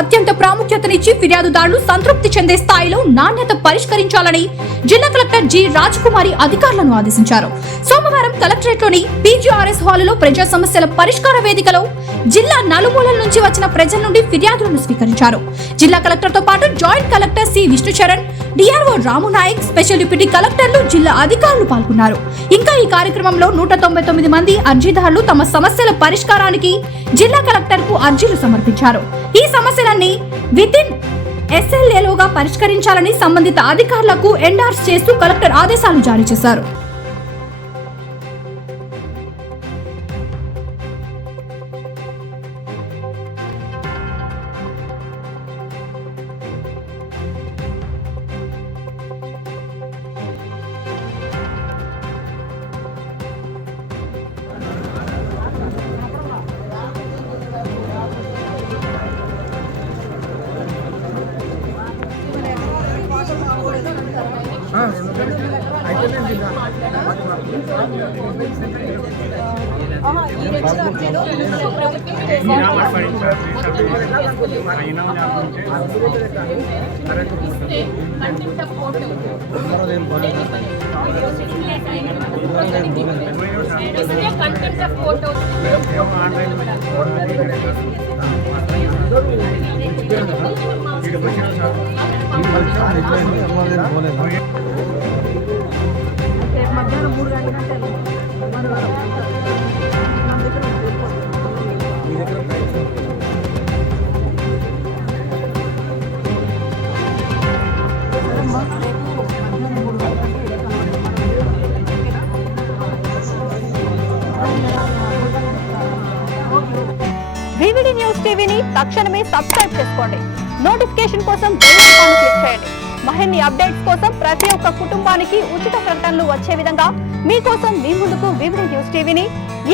అత్యంత ప్రాముఖ్యతనిచ్చి ఫిర్యాదుదారులు సంతృప్తి చెందే స్థాయిలో నాణ్యత పరిష్కరించాలని జిల్లా కలెక్టర్ జి రాజకుమారి అధికారులను ఆదేశించారు. సోమవారం కలెక్టరేట్లోని పీజీఆర్ఎస్ హాలులో ప్రజా సమస్యల పరిష్కార వేదికలో జిల్లా నలుమూలల నుంచి వచ్చిన ప్రజల నుండి ఫిర్యాదులను స్వీకరించారు. జిల్లా కలెక్టర్తో పాటు joint collector C Vishnucharan, DRO Ramunayak, special deputy కలెక్టర్లు, జిల్లా అధికారులు పాల్గొన్నారు. ఇంకా ఈ కార్యక్రమంలో 199 మంది అర్జీదారులు తమ సమస్యల పరిష్కారానికి జిల్లా కలెక్టర్ కు అర్జీలు సమర్పించారు. ఈ సమస్యలన్నీ వితిన్ SLAలోగా పరిష్కరించాలని సంబంధిత అధికారులకు ఎండార్స్ చేస్తూ కలెక్టర్ ఆదేశాలు జారీ చేశారు. మధ్యాహ్నం 3 గంటల వివిడి న్యూస్ టీవీని తక్షణమే సబ్స్క్రైబ్ చేసుకోండి. నోటిఫికేషన్ కోసం బెల్ ఐకాన్ క్లిక్ చేయండి. మరిన్ని అప్డేట్స్ కోసం ప్రతి ఒక్క కుటుంబానికి ఉచిత ప్రకటనలు వచ్చే విధంగా మీకోసం మీ ముందుకు వివిడి న్యూస్ టీవీని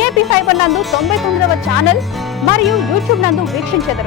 AP5 నందు 99వ ఛానల్ మరియు యూట్యూబ్ నందు వీక్షించెదరు.